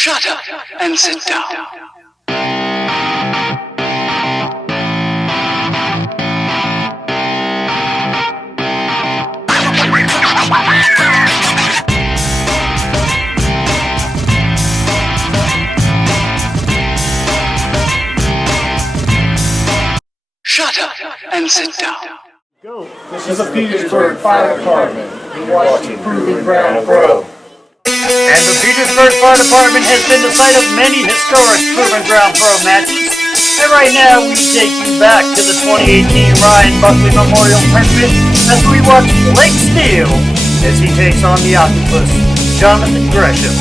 Shut up and sit down. Shut up and sit down. Go. This is the Petersburg Fire Department. You're watching Proving Ground Pro. And the Petersburg Fire Department has been the site of many historic Proving Ground Pro matches. And right now we take you back to the 2018 Ryan Buckley Memorial Tournament as we watch Blake Steele as he takes on the Octopus, Jonathan Gresham.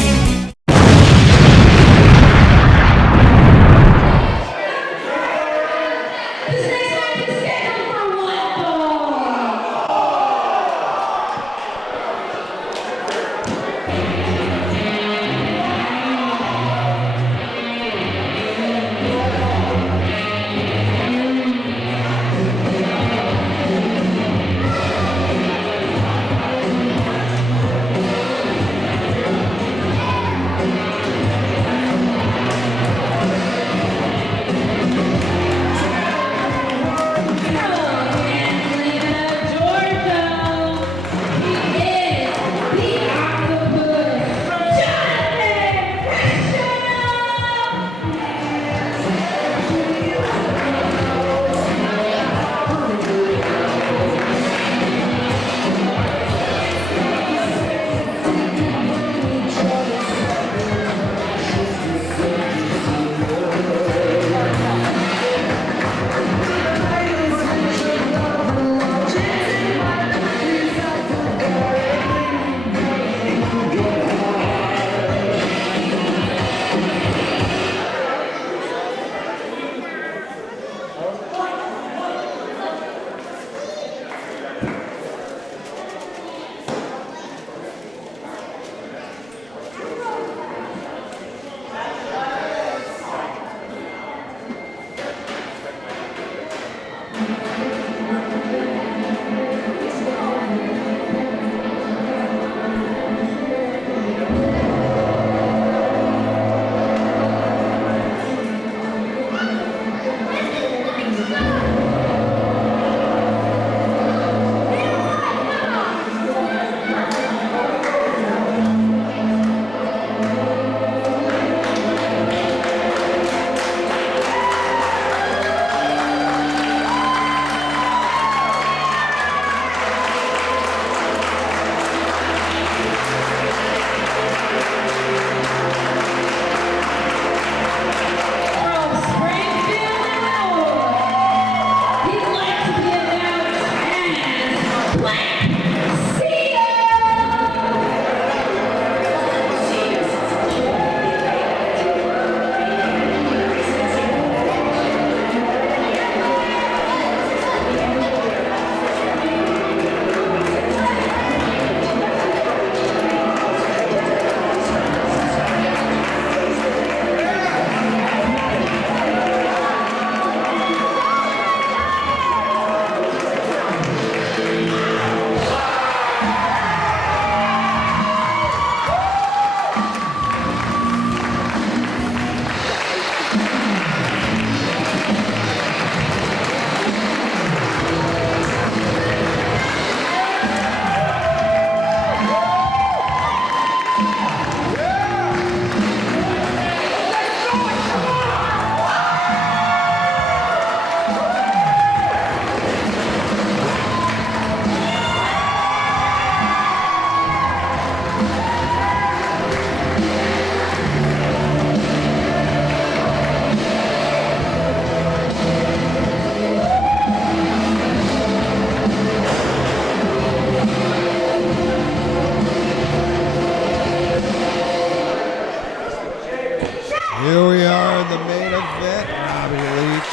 Here we are in the main event, Bobby Leach.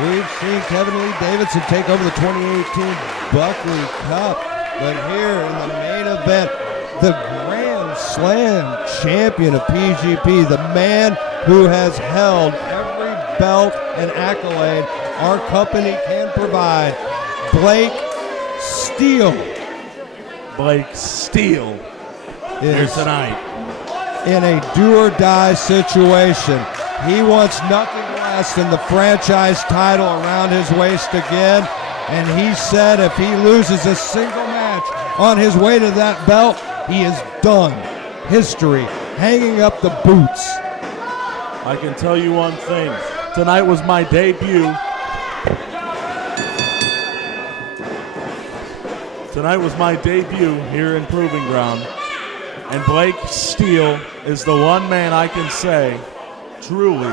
We've seen Kevin Lee Davidson take over the 2018 Buckley Cup, but here in the main event, the Grand Slam champion of PGP, the man who has held every belt and accolade our company can provide, Blake Steele. Blake Steele here tonight. in a do-or-die situation. He wants nothing less than the franchise title around his waist again, and he said if he loses a single match on his way to that belt, he is done. History, hanging up the boots. I can tell you one thing. Tonight was my debut. Tonight was my debut here in Proving Ground, and Blake Steele is the one man I can say, truly,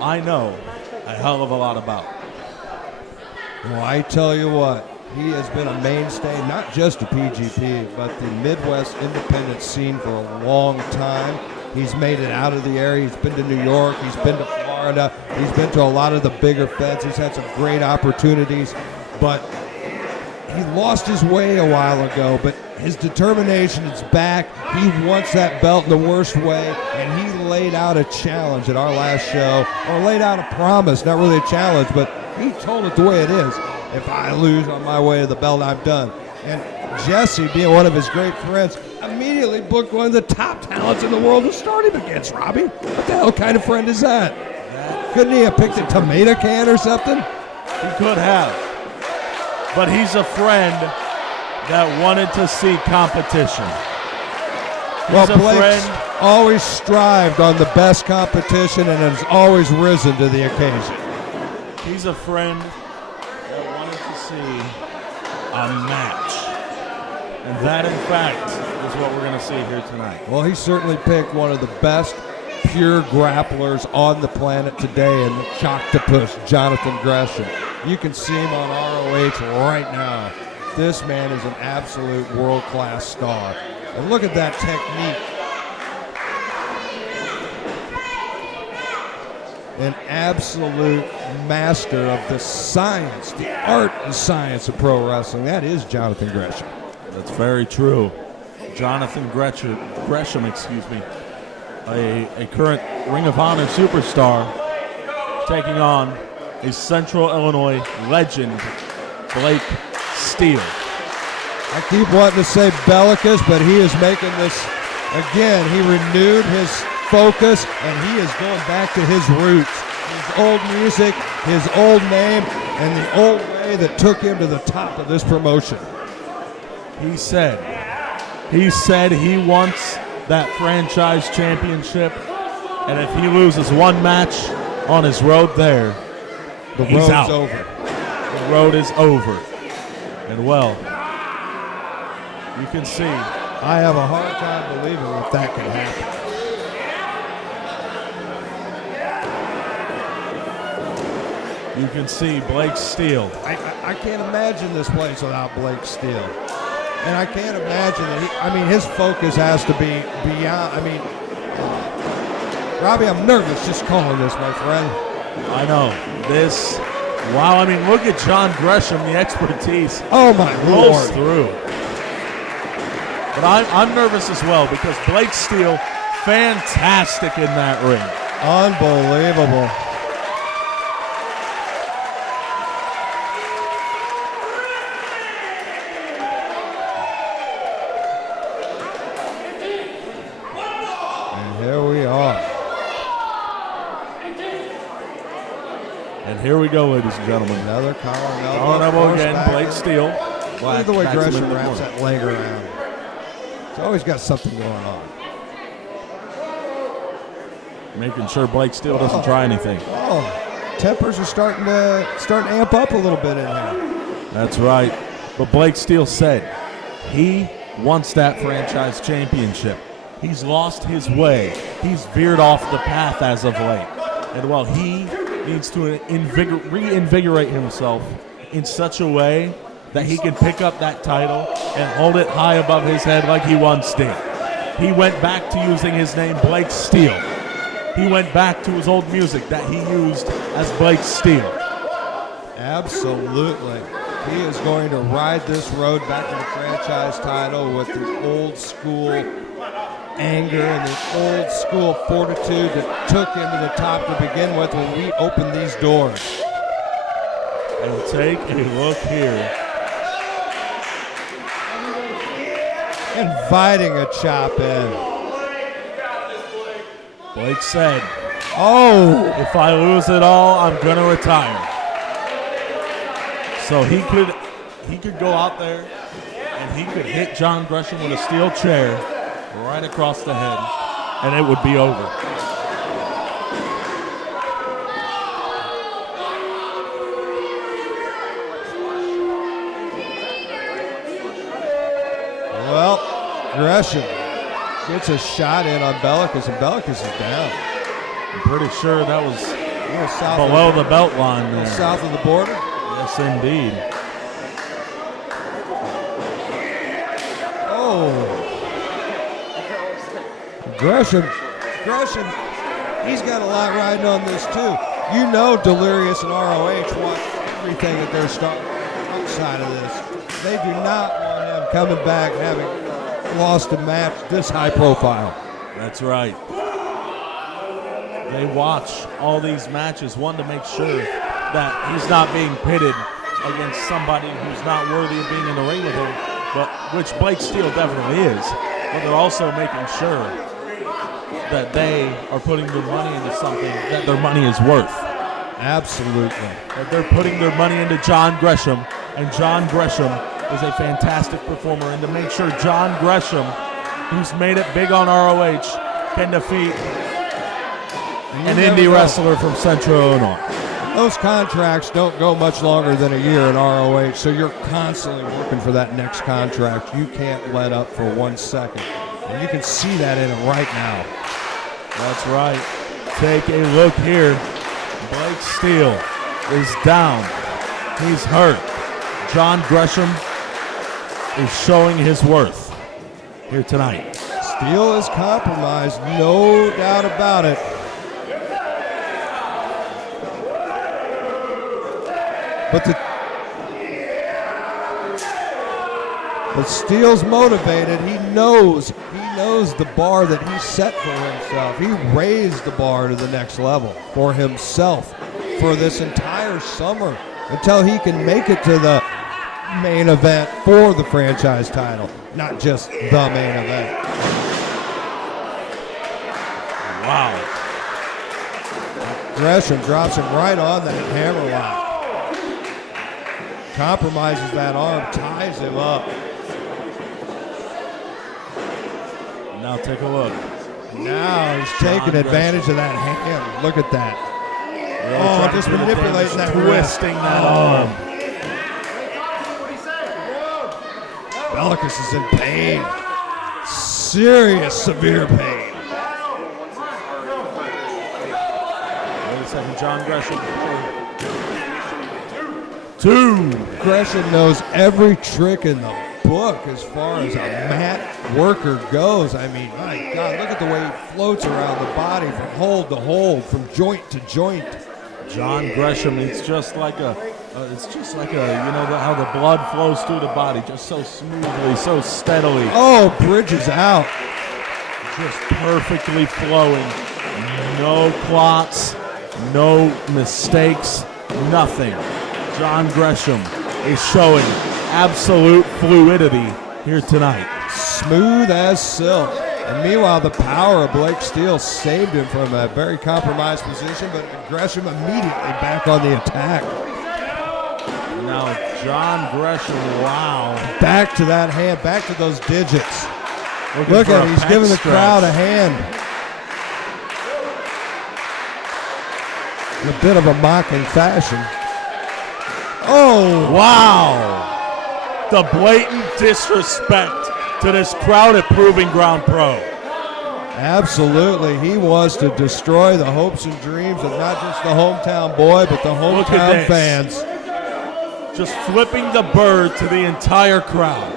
I know a hell of a lot about. Well, I tell you what, he has been a mainstay, not just the PGP, but the Midwest independent scene for a long time. He's made it out of the area. He's been to New York. He's been to Florida. He's been to a lot of the bigger feds. He's had some great opportunities, but he lost his way a while ago, but his determination is back. He wants that belt in the worst way, and he laid out a challenge at our last show, or laid out a promise, not really a challenge, but he told it the way it is. If I lose on my way to the belt, I'm done. And Jesse, being one of his great friends, immediately booked one of the top talents in the world to start him against, Robbie. What the hell kind of friend is that? Couldn't he have picked a tomato can or something? He could have. But he's a friend that wanted to see competition. Well, Blake's always strived on the best competition and has always risen to the occasion. He's a friend that wanted to see a match. And that, in fact, is what we're going to see here tonight. Well, he certainly picked one of the best pure grapplers on the planet today in the Choctopus, Jonathan Gresham. You can see him on ROH right now. This man is an absolute world-class star. And look at that technique. An absolute master of the science, the art and science of pro wrestling. That is Jonathan Gresham. That's very true. Jonathan Gresham, a current Ring of Honor superstar, taking on a Central Illinois legend, Blake Steele. I keep wanting to say Bellicus, but he is making this, again, he renewed his focus, and he is going back to his roots. His old music, his old name, and the old way that took him to the top of this promotion. He said he wants that franchise championship, and if he loses one match on his road there, the he's road's out. over. The road is over. And well, you can see. I have a hard time believing that that can happen. You can see Blake Steele. I can't imagine this place without Blake Steele. And I can't imagine that his focus has to be beyond, Robbie, I'm nervous just calling this, my friend. I know. Wow, look at John Gresham, the expertise. Oh, my rolls Lord. Through. But I'm nervous as well because Blake Steele, fantastic in that ring. Unbelievable. And here we go, ladies and gentlemen. Another collar elbow again, Blake Steele. Look at the way Gresham wraps that leg around. He's always got something going on. Making sure Blake Steele doesn't try anything. Oh, tempers are starting to amp up a little bit in here. That's right. But Blake Steele said he wants that franchise championship. He's lost his way. He's veered off the path as of late. And while he needs to reinvigorate himself in such a way that he can pick up that title and hold it high above his head like he once did. He went back to using his name Blake Steele. He went back to his old music that he used as Blake Steele. Absolutely. He is going to ride this road back to the franchise title with the old school anger and the old school fortitude that took him to the top to begin with when we opened these doors. And take a look here. Inviting a chop in. Blake said, Oh, if I lose it all, I'm going to retire. So he could go out there and he could hit John Gresham with a steel chair right across the head, and it would be over. well, Gresham gets a shot in on Bellicus, and Bellicus is down. I'm pretty sure that was A little south below of the belt line a little there. south of the border. Yes, indeed. Oh. Gresham, he's got a lot riding on this too. You know Delirious and ROH want everything that they're starting outside of this. They do not want him coming back having lost a match this high profile. That's right. They watch all these matches, one, to make sure that he's not being pitted against somebody who's not worthy of being in the ring with him, but which Blake Steele definitely is. But they're also making sure that they are putting their money into something that their money is worth. Absolutely. That they're putting their money into John Gresham, and John Gresham is a fantastic performer. And to make sure John Gresham, who's made it big on ROH, can defeat an indie wrestler from Central Illinois. Those contracts don't go much longer than a year in ROH, so you're constantly working for that next contract. You can't let up for 1 second. And you can see that in it right now. That's right. Take a look here. Blake Steele is down. He's hurt. John Gresham is showing his worth here tonight. Steele is compromised, no doubt about it. But Steele's motivated. He knows the bar that he set for himself. He raised the bar to the next level for himself for this entire summer until he can make it to the main event for the franchise title, not just the main event. Wow. Gresham drops him right on that hammerlock. Compromises that arm, ties him up. Now take a look. Now he's taking advantage of that hand. Look at that. Really just trying to do the manipulating damage, that wrist. twisting that arm. Bellicus is in pain. Serious, severe pain. Wait a second, John Gresham. 2. Gresham knows every trick in the book as far as a mat worker goes. I mean, my God, look at the way he floats around the body from hold to hold, from joint to joint. John Gresham, it's just like a, how the blood flows through the body, just so smoothly, so steadily, Oh, bridges out. just perfectly flowing. No clots, no mistakes, nothing. John Gresham is showing absolute fluidity here tonight. Smooth as silk. And meanwhile, the power of Blake Steele saved him from a very compromised position, but Gresham immediately back on the attack. Now, John Gresham, wow. Back to that hand, back to those digits. Looking Look for at a him, he's pec giving the stretch. crowd a hand. In a bit of a mocking fashion. Oh, Wow. The blatant disrespect to this crowd at Proving Ground Pro. absolutely. He wants to destroy the hopes and dreams of not just the hometown boy, but the Look at hometown this. fans. Just flipping the bird to the entire crowd.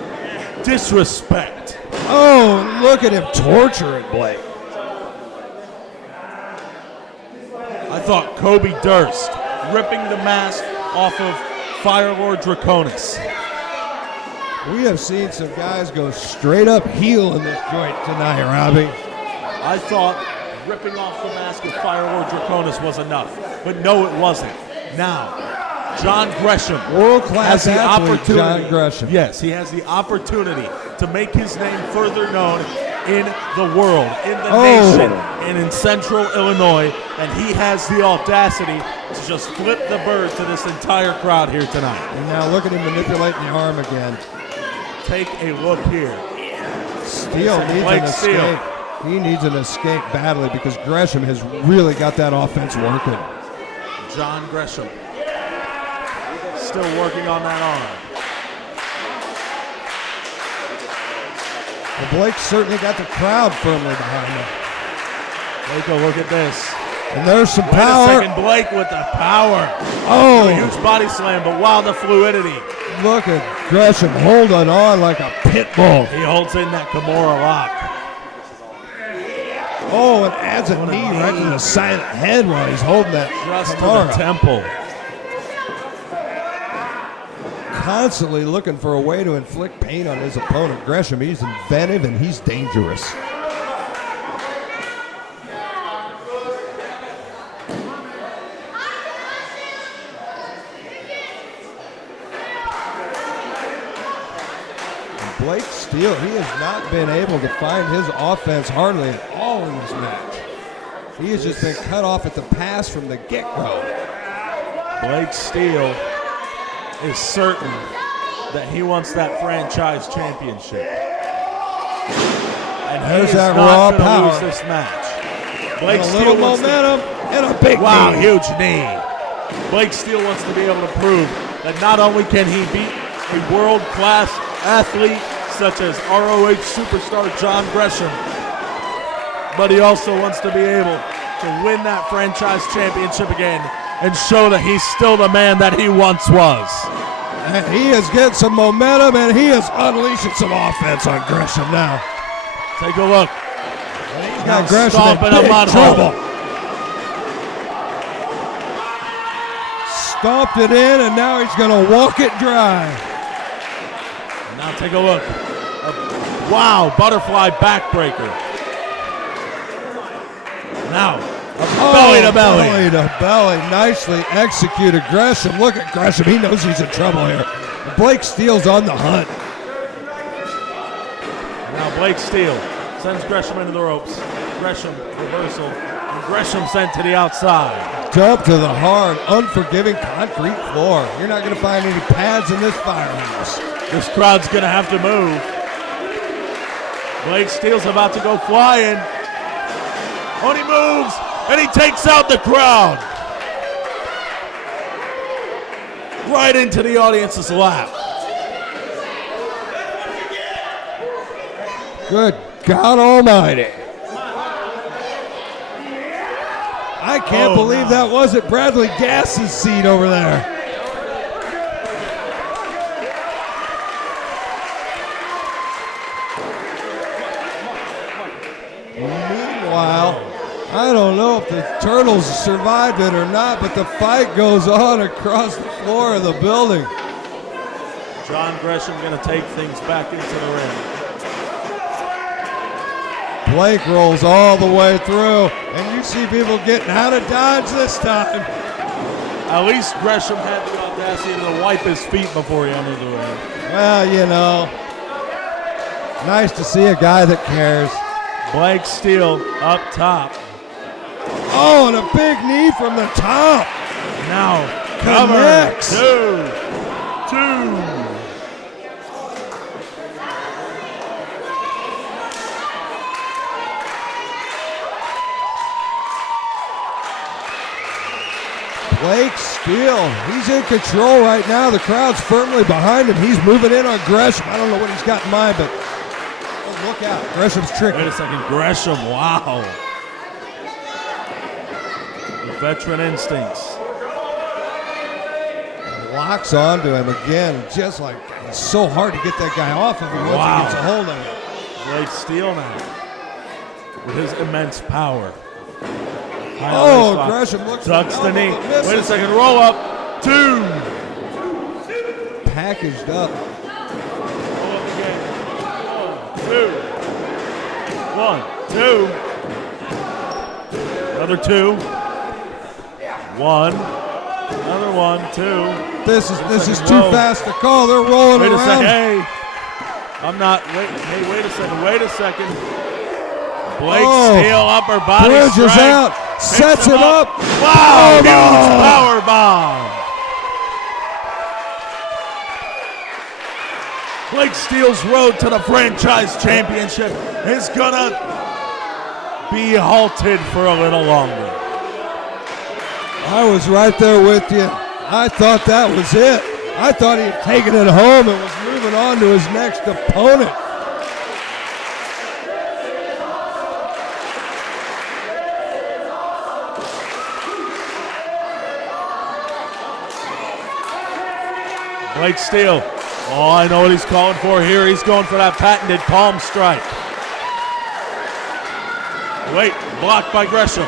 Disrespect. Oh, look at him torturing Blake. I thought Kobe Durst ripping the mask off of Firelord Draconis. We have seen some guys go straight up heel in this joint tonight, Robbie. I thought ripping off the mask of Firelord Draconis was enough, but no, it wasn't. Now, John Gresham World-class has the athlete, opportunity. John Gresham. Yes, he has the opportunity to make his name further known in the world, in the nation, and in central Illinois, and he has the audacity to just flip the bird to this entire crowd here tonight. And now look at him manipulating the arm again. Take a look here. Steele needs an escape. He needs an escape badly because Gresham has really got that offense working. John Gresham still working on that arm. And Blake certainly got the crowd firmly behind him. Take a look at this. And there's some Wait power. a second, Blake with the power. Oh, A huge body slam, but wow, the fluidity. look at Gresham holding on like a pit bull. He holds in that Kimura lock. Oh, and adds a knee right to the side of the head while he's holding that Just to Kimura. the temple. Constantly looking for a way to inflict pain on his opponent. Gresham, he's inventive and he's dangerous. And Blake Steele, he has not been able to find his offense hardly at all in this match. He has just been cut off at the pass from the get-go. Blake Steele is certain that he wants that franchise championship. And he There's is that not raw going to power. lose this match. Blake And a Steele little wants momentum and a big wow, knee. huge knee. Blake Steele wants to be able to prove that not only can he beat a world-class athlete such as ROH superstar John Gresham, but he also wants to be able to win that franchise championship again and show that he's still the man that he once was. And he is getting some momentum, and he is unleashing some offense on Gresham now. Take a look. He's Now got Gresham stomping in a big mud trouble. hole. Stomped it in, and now he's going to walk it dry. Now take a look. Wow, butterfly backbreaker. Now, belly to belly. Belly to belly. Nicely executed. Gresham. Look at Gresham. He knows he's in trouble here. Blake Steele's on the hunt. Now Blake Steele sends Gresham into the ropes. Gresham reversal. And Gresham sent to the outside. Dump to the hard, unforgiving concrete floor. You're not going to find any pads in this firehouse. This crowd's going to have to move. Blake Steele's about to go flying. Oh, and he moves, and he takes out the crowd. Right into the audience's lap. Good God Almighty. I can't believe that wasn't Bradley Gass's seat over there. Meanwhile, I don't know if the Turtles survived it or not, but the fight goes on across the floor of the building. John Gresham going to take things back into the ring. Blake rolls all the way through, and you see people getting out of dodge this time. At least Gresham had the audacity to wipe his feet before he entered the ring. Well, you know, nice to see a guy that cares. Blake Steele up top. Oh, and a big knee from the top. Now Connects. Two. Blake Steele, he's in control right now. The crowd's firmly behind him. He's moving in on Gresham. I don't know what he's got in mind, but look out. Gresham's tricky. Wait a second, Gresham, wow. Veteran instincts. Locks onto him again, just like it's so hard to get that guy off of him once he gets a hold of him. Blake Steele now with his immense power. Oh, Gresham looks ducks the knee. misses. Wait a second, roll up. Two. Packaged up. Roll up again. One, two. Another two. One. Another one, two. This is too Whoa. fast to call. They're rolling Wait a around. second. Hey, I'm not. Wait. Hey, wait a second. Blake Steele upper body bridges strike. out, sets him it up. Wow, huge Powerbomb. power bomb. Blake Steele's road to the franchise championship is gonna be halted for a little longer. I was right there with you. I thought that was it. I thought he had taken it home and was moving on to his next opponent. Blake Steele. Oh, I know what he's calling for here. He's going for that patented palm strike. Wait, blocked by Gresham.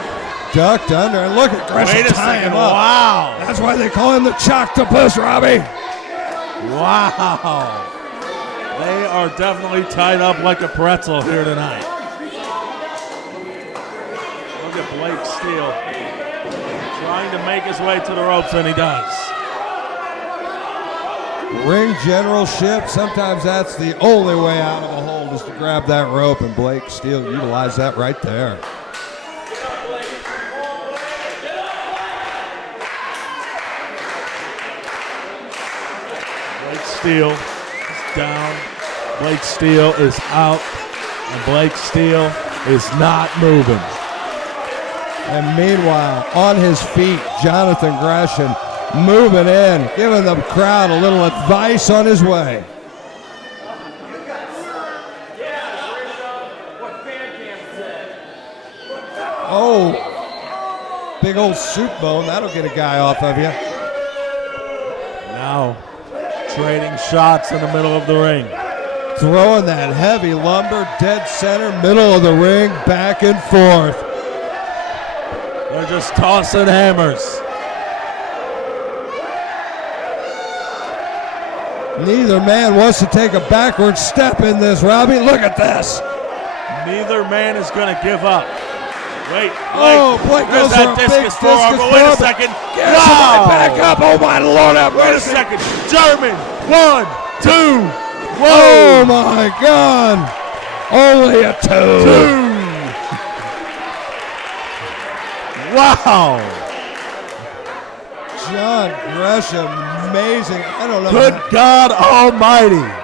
Ducked under, and look at Gresham Wait a tying second. him up. Wow. That's why they call him the Choctopus, Robbie. Wow. They are definitely tied up like a pretzel here tonight. Look at Blake Steele trying to make his way to the ropes, and he does. Ring generalship, sometimes that's the only way out of a hold is to grab that rope, and Blake Steele utilized that right there. Blake Steele is down. Blake Steele is out. And Blake Steele is not moving. And meanwhile, on his feet, Jonathan Gresham moving in, giving the crowd a little advice on his way. Oh, big old soup bone. That'll get a guy off of you. Now, trading shots in the middle of the ring. Throwing that heavy lumber, dead center, middle of the ring, back and forth. They're just tossing hammers. Neither man wants to take a backward step in this, Robbie. Look at this. Neither man is going to give up. Wait, Blake there's goes for that a big discus forearm, but wait a discus second. Get somebody back up. Oh, my Lord, have Wait a mercy. second. German. 1, 2. Oh, Whoa. my God. Only a two. Wow. John Gresham, amazing. I don't know. Good God Almighty.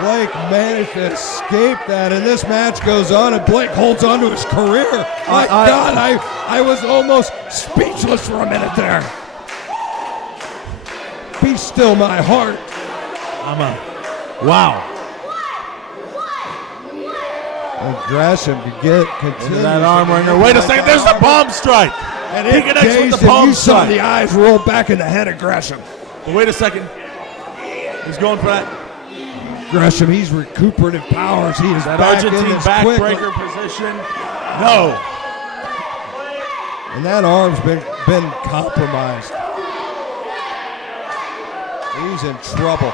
Blake managed to escape that, and this match goes on, and Blake holds on to his career. My God, I was almost speechless for a minute there. Be still my heart. Wow. And Gresham could continue. That arm wringer. Wait a second. There's the palm strike. And He it connects with dazed the him. palm You saw strike. the eyes roll back in the head of Gresham. But wait a second. He's going for that. Gresham, he's recuperative powers. He is That back in Argentine this quickly. backbreaker position. No. And that arm's been compromised. He's in trouble.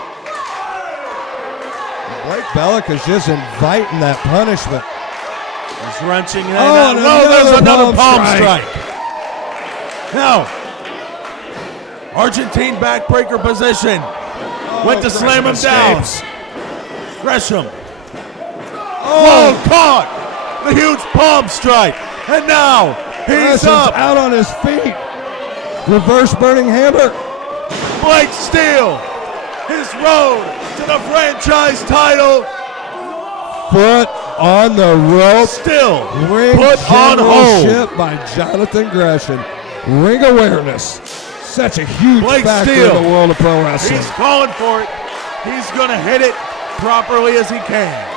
Blake Bellick is just inviting that punishment. He's wrenching that Oh, out. and No, there's another another palm palm strike. Now, Argentine backbreaker position. Went to slam him down. Gresham. Oh, caught. The huge palm strike. And now, he's Gresham's up. out on his feet. Reverse burning hammer. Blake Steele. His road to the franchise title. Foot on the rope. Still Ring put on hold. generalship by Jonathan Gresham. Ring awareness. Such a huge Blake factor Steele. in the world of pro wrestling. He's calling for it. He's going to hit it properly as he can.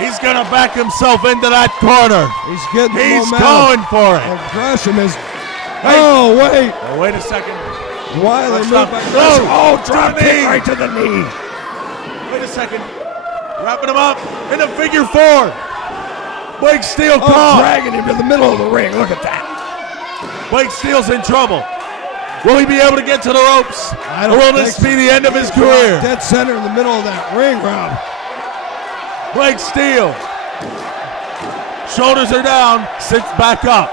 He's going to back himself into that corner. He's getting the He's momentum. going for it. And Gresham is. Hey. Oh, wait. Oh, wait a second. Why they Let's move stop. back? No. Gresham. Oh, To drop the kick knee. right to the knee. Wait a second. Wrapping him up in a figure four. Blake Steele Oh, caught. dragging him to the middle of the ring. Look at that. Blake Steele's in trouble. Will he be able to get to the ropes? I Or don't will think this so. be the end of his He's career? Dead center in the middle of that ring, Rob. Blake Steele. Shoulders are down, sits back up.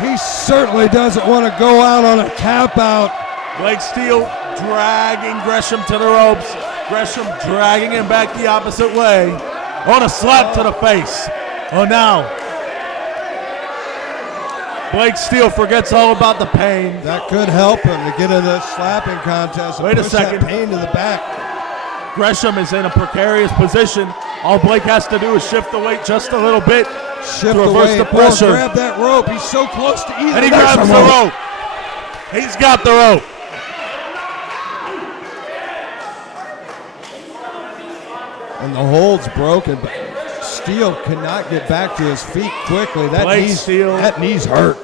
He certainly doesn't want to go out on a tap out. Blake Steele dragging Gresham to the ropes. Gresham dragging him back the opposite way. On a slap to the face. Oh, now Blake Steele forgets all about the pain. That could help him to get in this slapping contest and Wait a push second. that pain to the back. Gresham is in a precarious position. All Blake has to do is shift the weight just a little bit Shift to reverse away the or pressure. grab that rope. He's so close to either. And he There's grabs the the rope. He's got the rope. And the hold's broken, but Steele cannot get back to his feet quickly. That Blake Steele. that knee's hurt.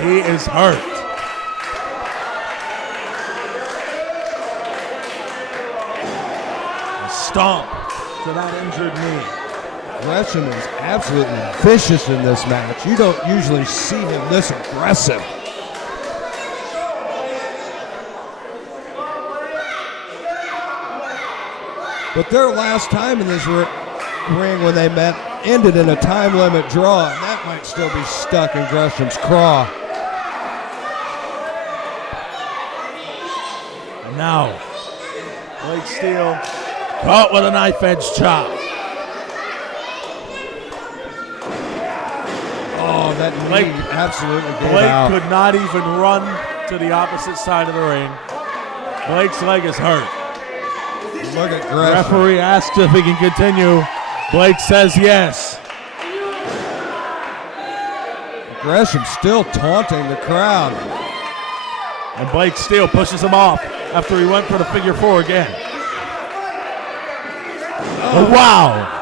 He is hurt. A stomp to that injured knee. Gresham is absolutely vicious in this match. You don't usually see him this aggressive. But their last time in this ring when they met ended in a time limit draw, and that might still be stuck in Gresham's craw. And now, Blake Steele caught with a knife edge chop. Oh, that knee Blake- absolutely gave Blake out. could not even run to the opposite side of the ring. Blake's leg is hurt. Look at Gresham. Referee asks if he can continue. Blake says yes. Gresham still taunting the crowd. And Blake Steele pushes him off after he went for the figure four again. Oh, wow.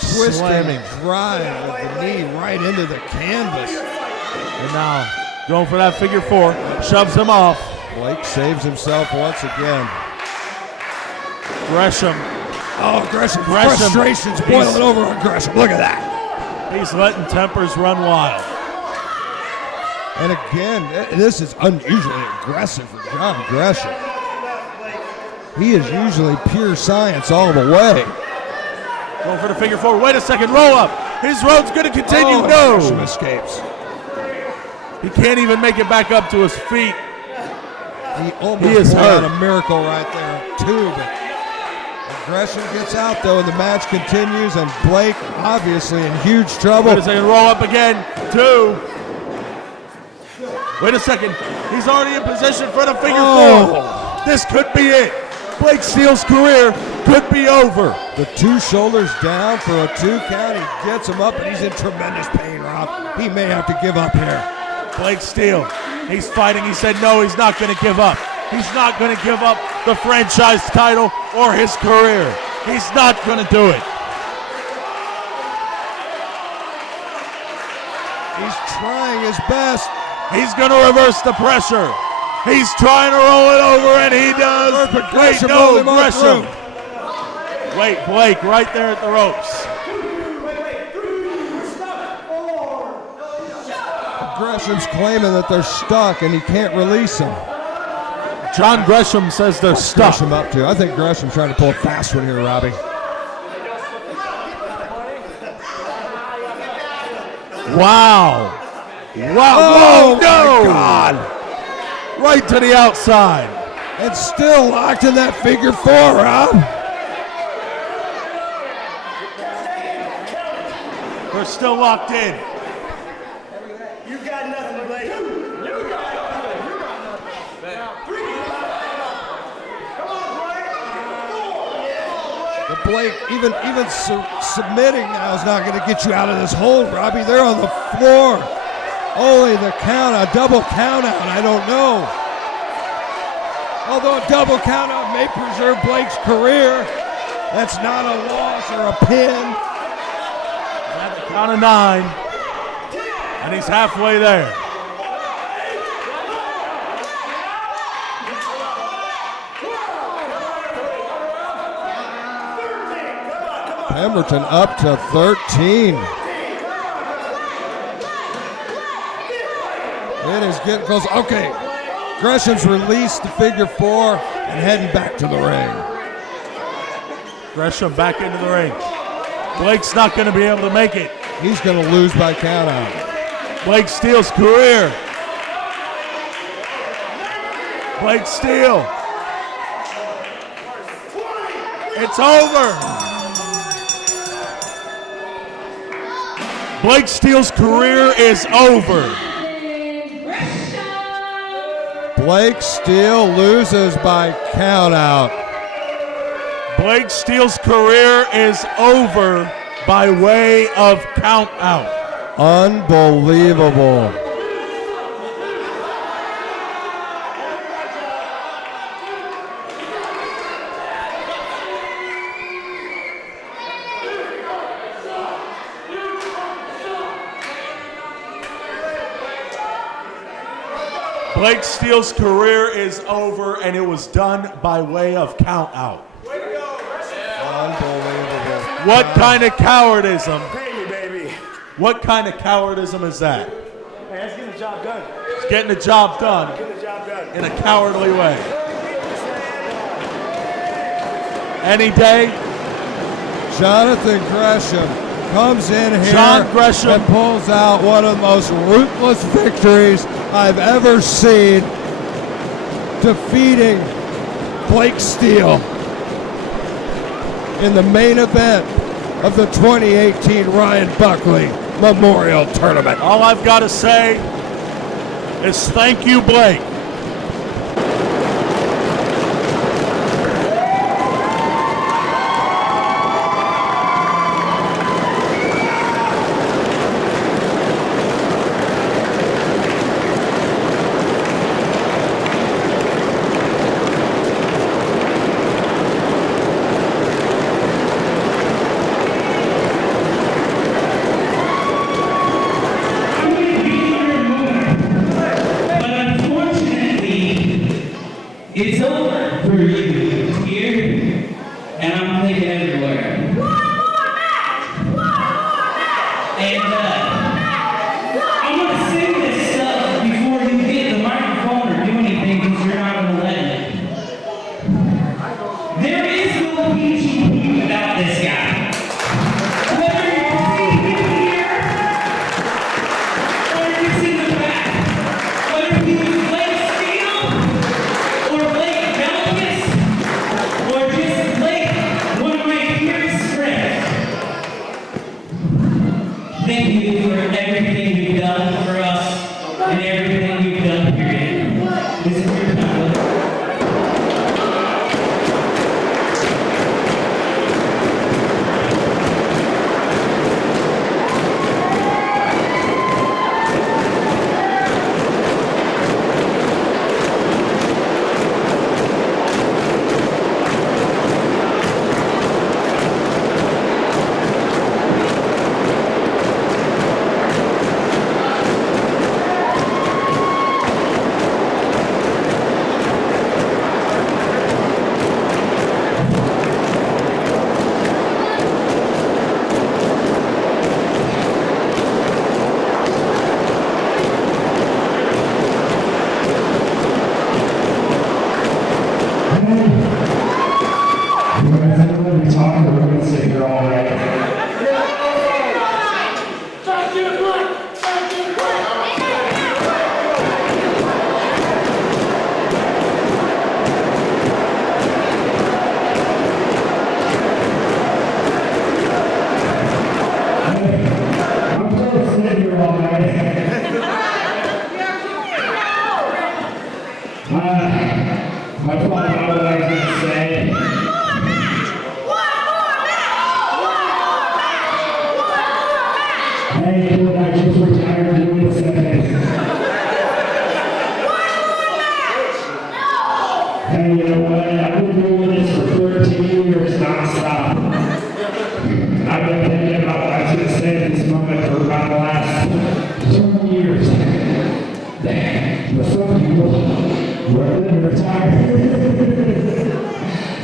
Twisting Slamming. drive with the knee right into the canvas. And now going for that figure four. Shoves him off. Blake saves himself once again. Gresham. Oh, Gresham. Gresham. Frustration's boiling over on Gresham. Look at that. He's letting tempers run wild. And again, this is unusually aggressive for John Gresham. He is usually pure science all the way. Going for the figure four. Wait a second. Roll up. His road's going to continue. Oh, No. Gresham escapes. He can't even make it back up to his feet. He almost He is pulled out hurt. a miracle right there, too. But Gresham gets out, though, and the match continues, and Blake obviously in huge trouble. Wait a second. Roll up again. Two. Wait a second. He's already in position for the figure four. This could be it. Blake Steele's career could be over. The two shoulders down for a 2 count. He gets him up, and he's in tremendous pain, Rob. He may have to give up here. Blake Steele, he's fighting. He said no, he's not going to give up. He's not going to give up the franchise title or his career. He's not going to do it. He's trying his best. He's going to reverse the pressure. He's trying to roll it over, and he does. But Wait, Gresham no, rolled him on Gresham. through. Wait, Blake, right there at the ropes. Gresham's claiming that they're stuck, and he can't release them. John Gresham says they're stuck. Gresham up to. I think Gresham's trying to pull a fast one here, Robbie. Wow. Wow. Oh, Whoa, no. my God. Right to the outside. And still locked in that figure four, Rob. They're still locked in. You got nothing, Blake. You got But Blake, even submitting now is not going to get you out of this hold, Robbie. They're on the floor. Only the count, a double count out, I don't know. Although a double count out may preserve Blake's career, that's not a loss or a pin. At the count of 9. And he's halfway there. Pemberton up to 13. It is getting close. Okay, Gresham's released the figure four and heading back to the ring. Gresham back into the ring. Blake's not going to be able to make it. He's going to lose by count out. Blake Steele's career. Blake Steele. It's over. Blake Steele's career is over. Blake Steele loses by countout. Blake Steele's career is over by way of countout. Unbelievable. Blake Steele's career is over, and it was done by way of countout. Unbelievable. What kind of cowardism? Pay me, baby. What kind of cowardism is that? Hey, that's getting the job done. It's getting the job done Get the job done. in a cowardly way. Any day, Jonathan Gresham comes in here John Gresham. and pulls out one of the most ruthless victories I've ever seen, defeating Blake Steele in the main event of the 2018 Ryan Buckley Memorial Tournament. all I've got to say is thank you, Blake. It's over for you here, and I'm taking everywhere. One more match! And I'm gonna sing this stuff before you get the microphone or do anything because you're not gonna let me. There is no PG without this guy. Whether you see him here or he's in the back, whether he was Blake Steele or Blake Belkis, or just Blake, one of my dearest friends. Thank you for everything you've done for us and everything you've done, period. This is your time. Hey, you know what? I've been doing this for 13 years nonstop. I've been thinking about what I should have said in this moment for about the last 2 years. But some people were living retired.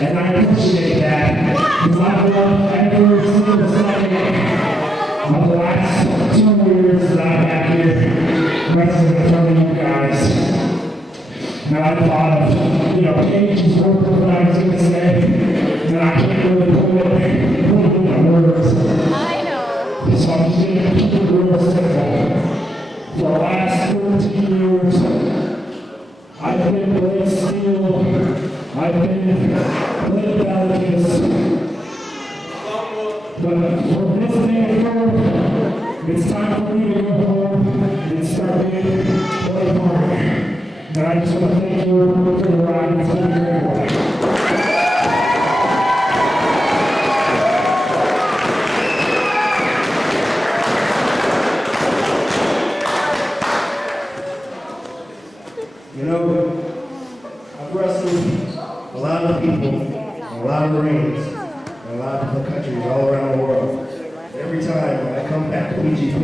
And I appreciate that. Because I've loved every single second of the last 2 years that I've had here wrestling in front of you guys. And I thought of, pages worth of what I was going to say, and I can't really put it in words. I know. So I'm just going to keep it real simple. For the last 13 years, I've been Blake Steele, I've been Blake Belkis, From this day forward, it's time for me to go home and start being play hard. And I just want to thank you for the ride. It's been a great one. You know, I've wrestled a lot of people, a lot of rings, and a lot of different countries all around the world. Every time when I come back to PGP,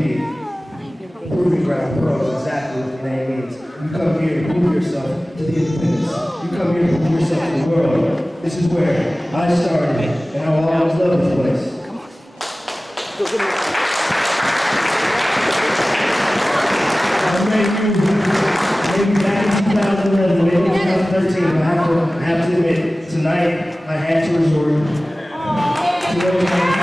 Proving Ground Pro is exactly what the name means. You come here to prove yourself to the independents. You come here to prove yourself to the world. This is where I started, and I will always love this place. Maybe back in 2011, maybe 2013, I have to admit, tonight I had to resort to those things.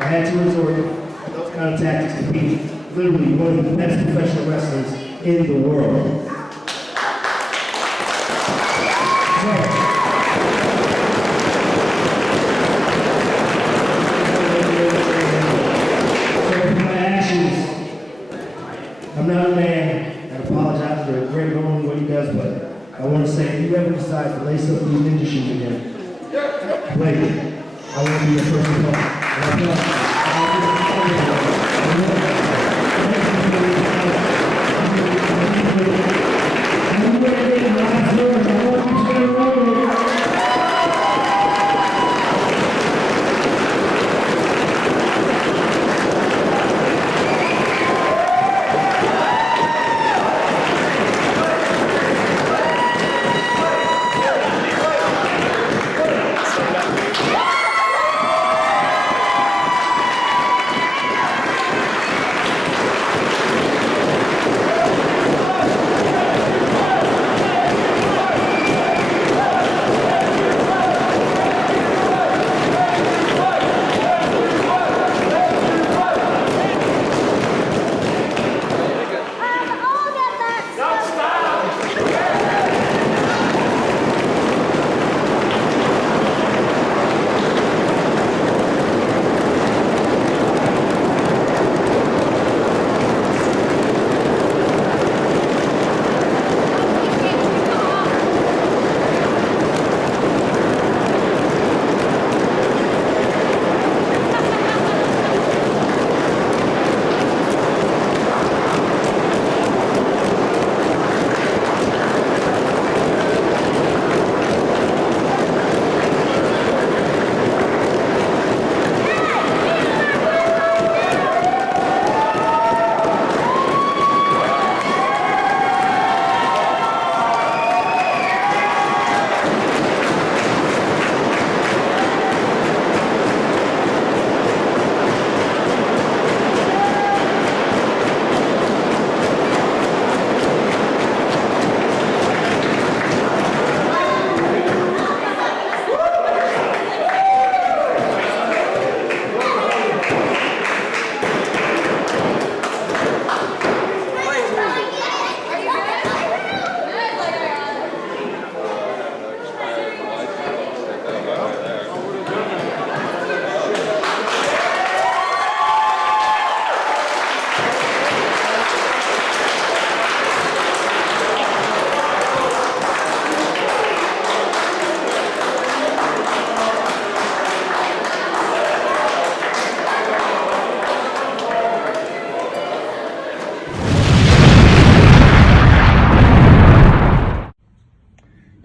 I had to resort to those kind of tactics to be literally one of the best professional wrestlers in the world. I'm not a man that apologizes or great on what he does, but I want to say, if you ever decide to lace up these ninja shoes again, Blake, I want to be your first opponent.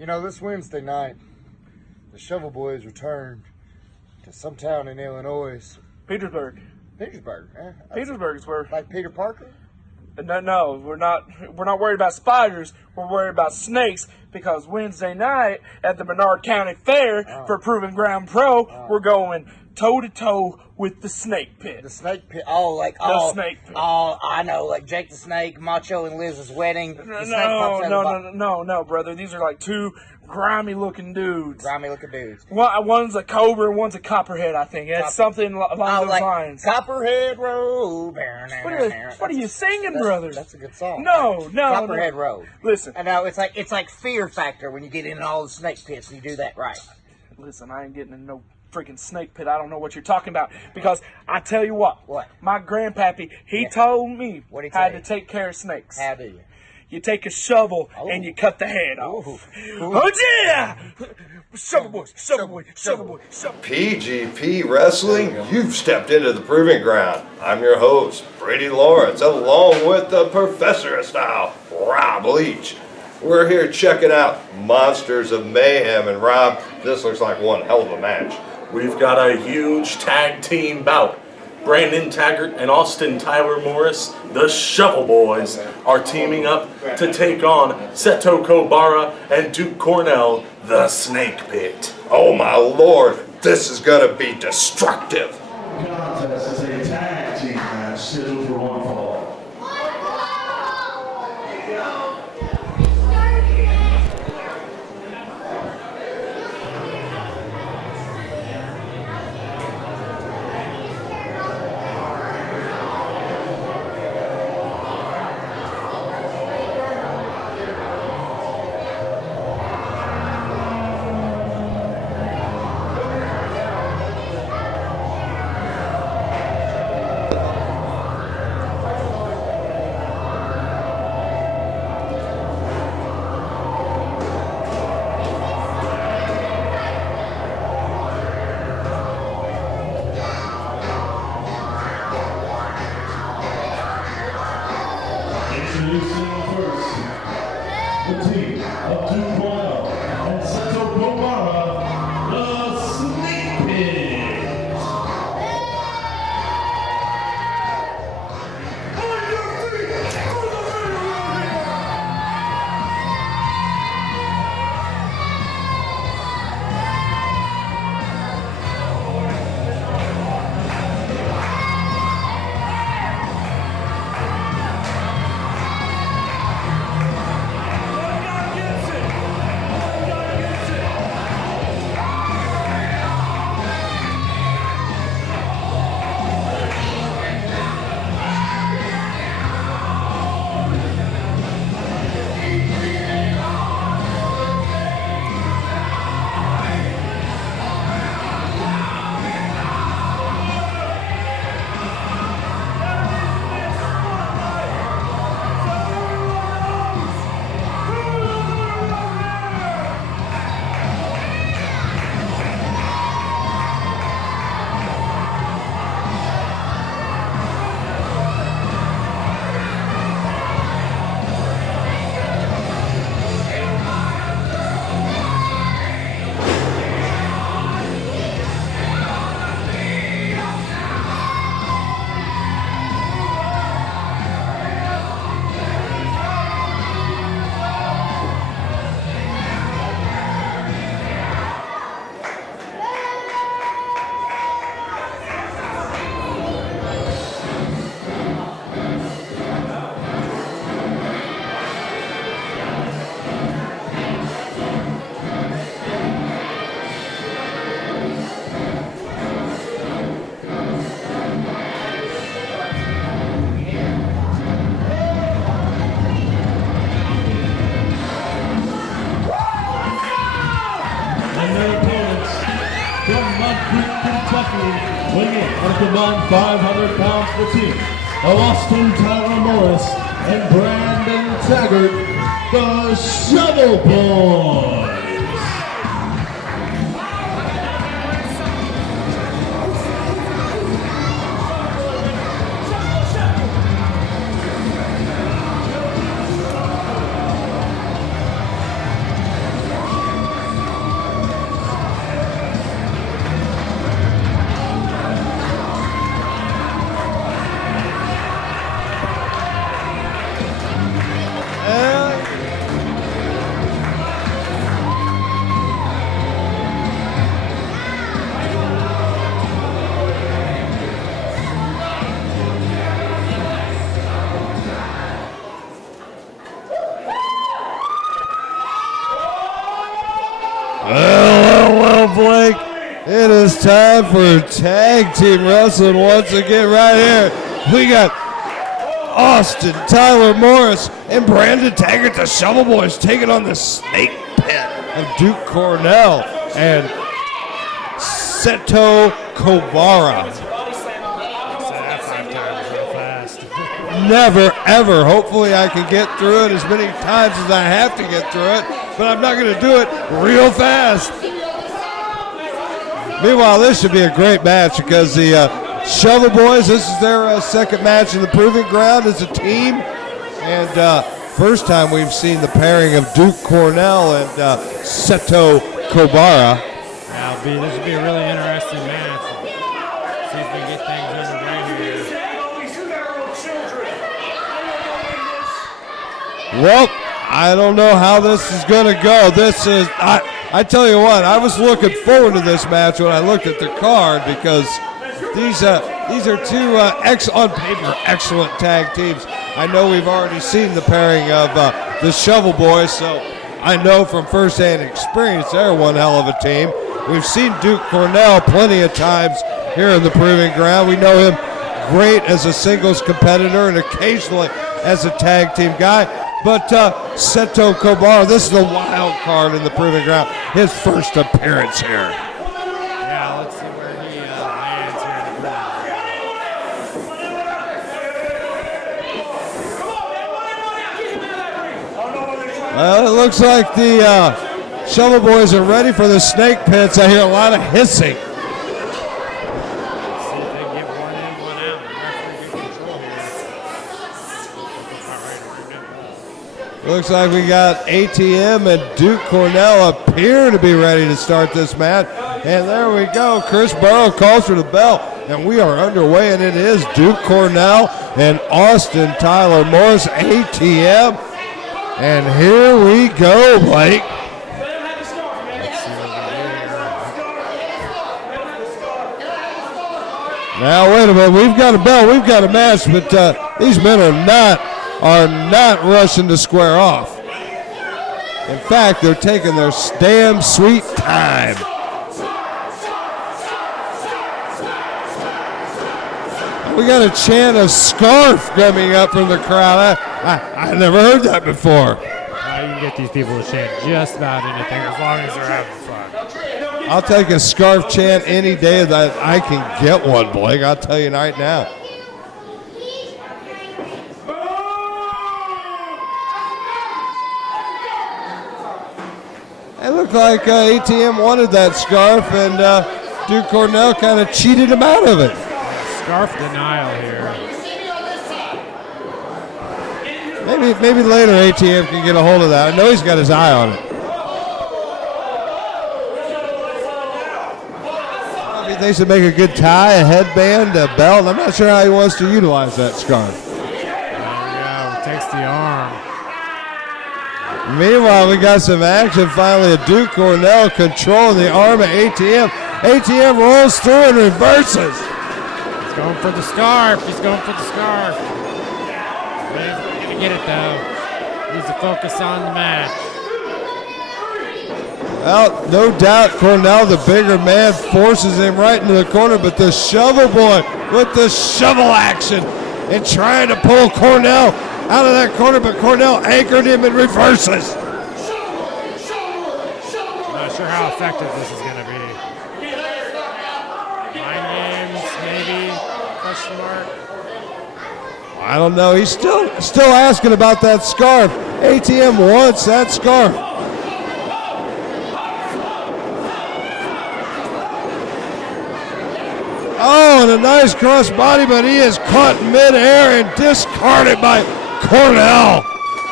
You know, this Wednesday night, the Shovel Boys returned to some town in Illinois. Petersburg. Petersburg, huh? Petersburg is where. Like Peter Parker? No, we're not worried about spiders. We're worried about snakes because Wednesday night at the Menard County Fair for Proving Ground Pro, we're going toe-to-toe with the Snakepit. The Snakepit. Oh, like the Snakepit. Oh, I know, like Jake the Snake, Macho, and Liz's wedding. No, brother. These are like two grimy-looking dudes. Grimy-looking dudes. One's a cobra, and one's a copperhead. I think it's something along those lines. Copperhead Road. What are you singing, brother? That's a good song. No. Copperhead Road. Listen. I know it's like Fear Factor when you get in all the snake pits and you do that right. Listen, I ain't getting in no freaking snake pit. I don't know what you're talking about, because I tell you what. My grandpappy, he told me how to take care of snakes. How do you? You take a shovel and you cut the head off. Oh yeah! Shovel boy. PGP Wrestling, you've stepped into the proving ground. I'm your host, Brady Lawrence, along with the Professor of Style, Rob Leach. We're here checking out Monsters of Mayhem, and Rob, this looks like one hell of a match. We've got a huge tag team bout. Brandon Taggart and Austin Tyler Morris, the Shovel Boys, are teaming up to take on Seto Kobara and Duke Cornell, the Snakepit. Oh my lord, this is gonna be destructive. The contest is a tag team match scheduled for one fall. Introducing first, the team of Duke Cornell and Seto Kobara, the Snakepit. Weighing in at a combined 500 pounds for the team of Austin Tyler Morris and Brandon Taggart, the Shovel Boys. time for tag team wrestling once again right here. We got Austin, Tyler Morris, and Brandon Taggart, the Shovel Boys, taking on the Snakepit of Duke Cornell and Seto Kobara. Never, ever. Hopefully I can get through it as many times as I have to get through it, but I'm not going to do it real fast. Meanwhile, this should be a great match because the Shovel Boys, this is their second match in the Proving Ground as a team, and first time we've seen the pairing of Duke Cornell and Seto Kobara. This will be a really interesting match. See if we can get things underway here. Well, I don't know how this is going to go. This is, I tell you what, I was looking forward to this match when I looked at the card because these are two on paper excellent tag teams. I know we've already seen the pairing of the Shovel Boys, so I know from firsthand experience they're one hell of a team. We've seen Duke Cornell plenty of times here in the Proving Ground. We know him great as a singles competitor and occasionally as a tag team guy. But Seto Kobara, this is the wild card in the Proving Ground, his first appearance here. Yeah, let's see where he lands here. Well, it looks like the Shovel Boys are ready for the Snake Pits. I hear a lot of hissing. Looks like we got ATM and Duke Cornell appear to be ready to start this match. And there we go. Chris Burrow calls for the bell. And we are underway, and it is Duke Cornell and Austin Tyler Morris, ATM. And here we go, Blake. Now, wait a minute. We've got a bell. We've got a match, but these men are not rushing to square off. In fact, they're taking their damn sweet time. We got a chant of scarf coming up from the crowd. I never heard that before. You can get these people to chant just about anything as long as they're having fun. I'll take a scarf chant any day that I can get one, Blake. I'll tell you right now. It looked like ATM wanted that scarf, and Duke Cornell kind of cheated him out of it. Scarf denial here. Maybe later ATM can get a hold of that. I know he's got his eye on it. He thinks to make a good tie, a headband, a belt. I'm not sure how he wants to utilize that scarf. Yeah, takes the arm. Meanwhile, we got some action finally of Duke Cornell controlling the arm of ATM. ATM rolls through and reverses. He's going for the scarf. He's going for the scarf. He's not going to get it, though. Needs to focus on the match. Well, no doubt Cornell, the bigger man, forces him right into the corner, but the Shovel Boy with the shovel action and trying to pull Cornell out of that corner, but Cornell anchored him and reverses. Not sure how effective this is going to be. Mind games, maybe? Question mark. I don't know. He's still asking about that scarf. ATM wants that scarf. Oh, and a nice cross body, but he is caught midair and discarded by Cornell.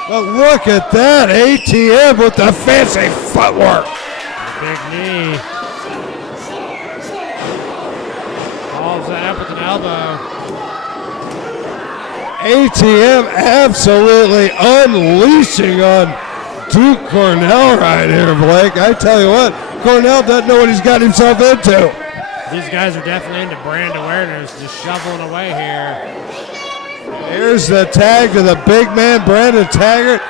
But look at that, ATM with the fancy footwork. Big knee. Follows that up with an elbow. ATM absolutely unleashing on Duke Cornell right here, Blake. I tell you what, Cornell doesn't know what he's got himself into. These guys are definitely into brand awareness, just shoveling away here. Here's the tag to the big man, Brandon Taggart.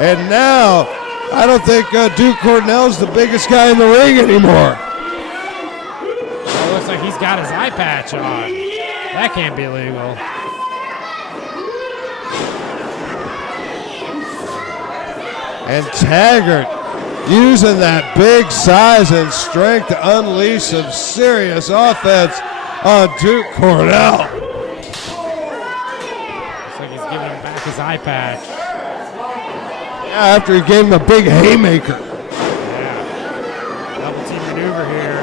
And now, I don't think Duke Cornell's the biggest guy in the ring anymore. Oh, got his eye patch on. That can't be legal. And Taggart using that big size and strength to unleash some serious offense on Duke Cornell. Looks like he's giving him back his eye patch. Yeah, after he gave him a big haymaker. Yeah. Double team maneuver here.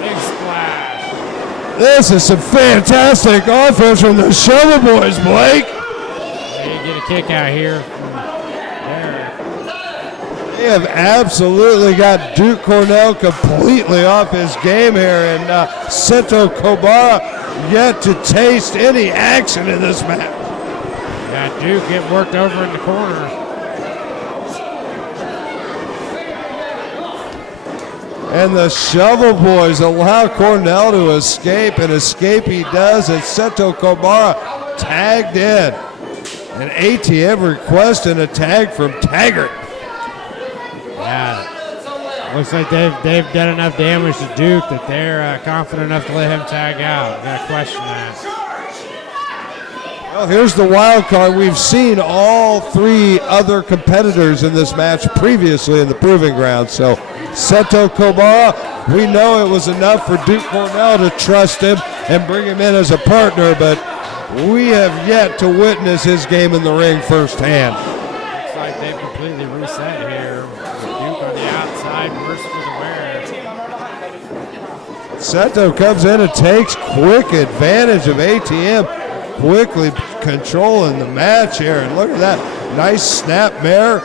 Big splash. This is some fantastic offense from the Shovel Boys, Blake. They get a kick out here from there. They have absolutely got Duke Cornell completely off his game here, and Seto Kobara yet to taste any action in this match. Yeah, Duke getting worked over in the corner. And the Shovel Boys allow Cornell to escape, and escape he does, and Seto Kobara tagged in. An ATM requesting a tag from Taggart. Yeah, looks like they've done enough damage to Duke that they're confident enough to let him tag out. Got to question that. Well, here's the wild card. We've seen all three other competitors in this match previously in the Proving Ground. So Seto Kobara, we know it was enough for Duke Cornell to trust him and bring him in as a partner, but we have yet to witness his game in the ring firsthand. Looks like they've completely reset here. Duke on the outside, worse for the wear. Seto comes in and takes quick advantage of ATM, quickly controlling the match here. And look at that, nice snap mare,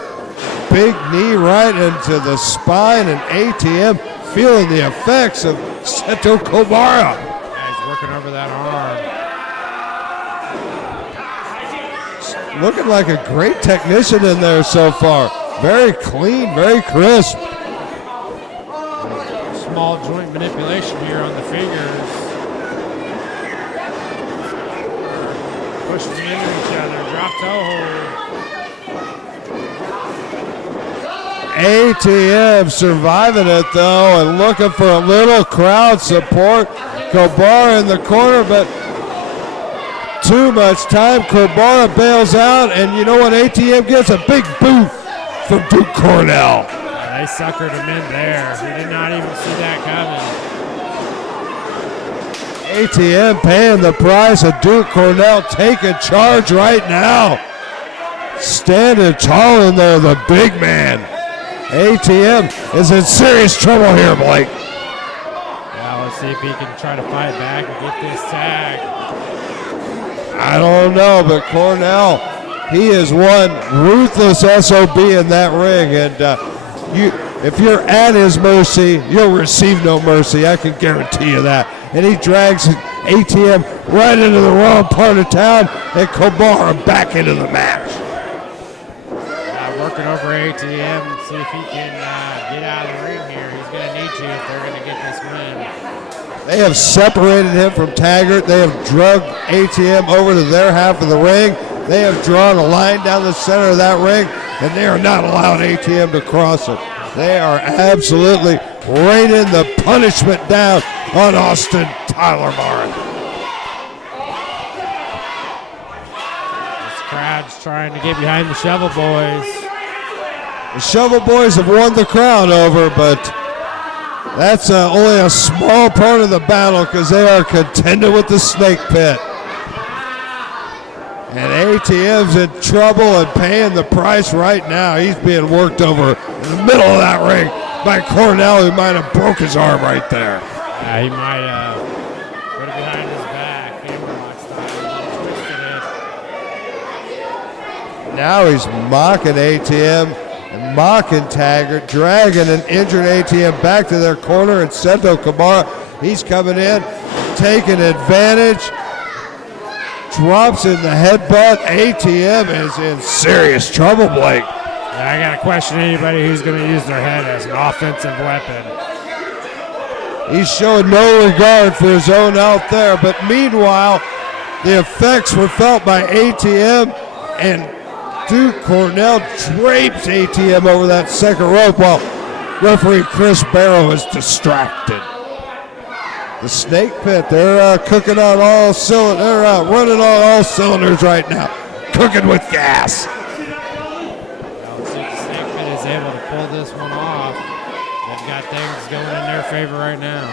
big knee right into the spine, and ATM feeling the effects of Seto Kobara. Yeah, he's working over that arm. Looking like a great technician in there so far. Very clean, very crisp. Small joint manipulation here on the fingers. Pushing into each other, drop toe hold. ATM surviving it though and looking for a little crowd support. Kobara in the corner, but too much time. Kobara bails out, and you know what? ATM gets a big boot from Duke Cornell. Yeah, they suckered him in there. He did not even see that coming. ATM paying the price of Duke Cornell taking charge right now. Standing tall in there, the big man. ATM is in serious trouble here, Blake. Yeah, let's see if he can try to fight back and get this tag. I don't know, but Cornell, he is one ruthless SOB in that ring, and if you're at his mercy, you'll receive no mercy. I can guarantee you that. And he drags ATM right into the wrong part of town, and Kobara back into the match. Working over ATM, see if he can get out of the ring here. He's going to need to if they're going to get this win. They have separated him from Taggart. They have drugged ATM over to their half of the ring. They have drawn a line down the center of that ring, and they are not allowing ATM to cross it. They are absolutely raining the punishment down on Austin Tyler Martin. This crowd's trying to get behind the Shovel Boys. The Shovel Boys have won the crowd over, but that's only a small part of the battle because they are contending with the Snakepit. And ATM's in trouble and paying the price right now. He's being worked over in the middle of that ring by Cornell, who might have broke his arm right there. Yeah, he might put it behind his back. Hammerlock style. Twisted it. Now he's mocking ATM and mocking Taggart, dragging an injured ATM back to their corner, and Seto Kobara, he's coming in, taking advantage, drops in the headbutt. ATM is in serious trouble, Blake. Yeah, I got to question anybody who's going to use their head as an offensive weapon. He's showing no regard for his own out there, but meanwhile, the effects were felt by ATM, and Duke Cornell drapes ATM over that second rope while referee Chris Barrow is distracted. The Snake Pit, they're cooking on all cylinders. They're running on all cylinders right now, cooking with gas. Let's see if the Snake Pit is able to pull this one off. They've got things going in their favor right now.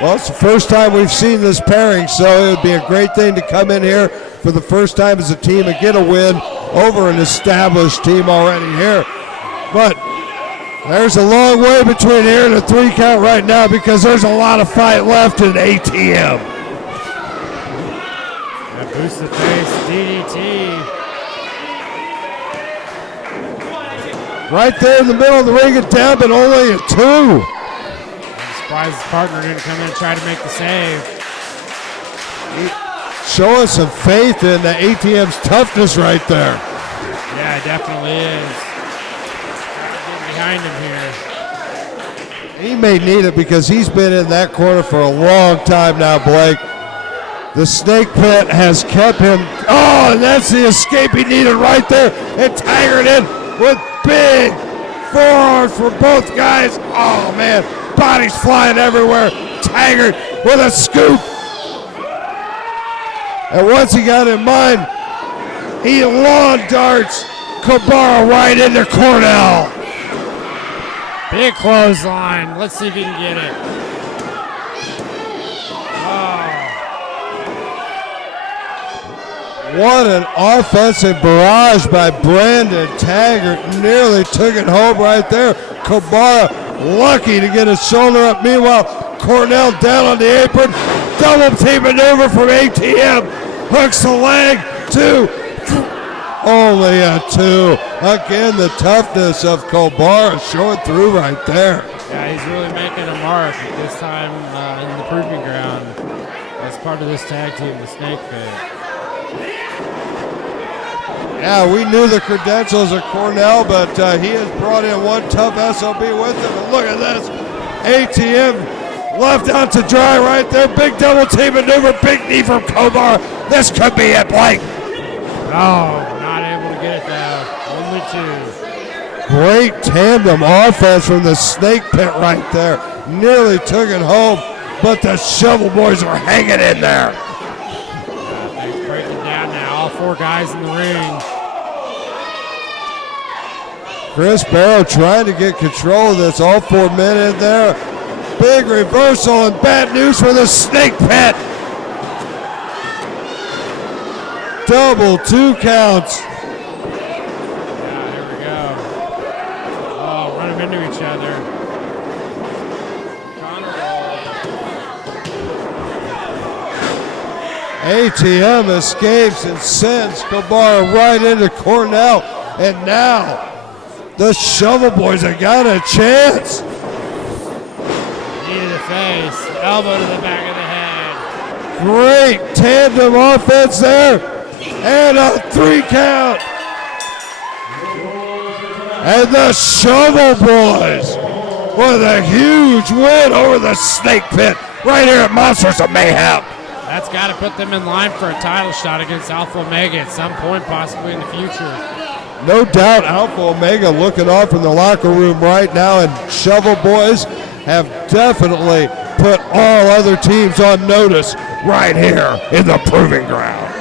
Well, it's the first time we've seen this pairing, so it would be a great thing to come in here for the first time as a team and get a win over an established team already here. But there's a long way between here and a 3 count right now because there's a lot of fight left in ATM. That boost the face, DDT. Right there in the middle of the ring and down, but only a 2. I'm surprised his partner didn't come in and try to make the save. Showing some faith in the ATM's toughness right there. Yeah, it definitely is. Behind him here. He may need it because he's been in that corner for a long time now, Blake. The Snake Pit has kept him. Oh, and that's the escape he needed right there. And Tigered in with big forearms for both guys. Oh, man. Bodies flying everywhere. Tigered with a scoop. And once he got in mind, he lawn darts Kabara right into Cornell. Big clothesline. Let's see if he can get it. What an offensive barrage by Brandon Taggart. Nearly took it home right there. Kabara lucky to get his shoulder up. Meanwhile, Cornell down on the apron. Double team maneuver from ATM. Hooks the leg. 2. Only a 2. Again, the toughness of Kabara showing through right there. Yeah, he's really making a mark this time in the Proving Ground as part of this tag team, the Snake Pit. Yeah, we knew the credentials of Cornell, but he has brought in one tough SOB with him. And look at this. ATM left out to dry right there. Big double team maneuver. Big knee from Kobar. This could be it, Blake. Oh, not able to get it though. Only 2. Great tandem offense from the Snake Pit right there. Nearly took it home, but the Shovel Boys are hanging in there. Things breaking down now. All 4 guys in the ring. Chris Barrow trying to get control of this. All 4 men in there. Big reversal and bad news for the Snake Pit. Double 2 counts. Yeah, here we go. Oh, run them into each other. ATM escapes and sends Kabara right into Cornell. And now the Shovel Boys have got a chance. Knee to the face, elbow to the back of the head. Great tandem offense there. And a 3 count. And the Shovel Boys with a huge win over the Snake Pit right here at Monsters of Mayhem. That's got to put them in line for a title shot against Alpha Omega at some point, possibly in the future. No doubt Alpha Omega looking off in the locker room right now, and Shovel Boys have definitely put all other teams on notice right here in the Proving Ground.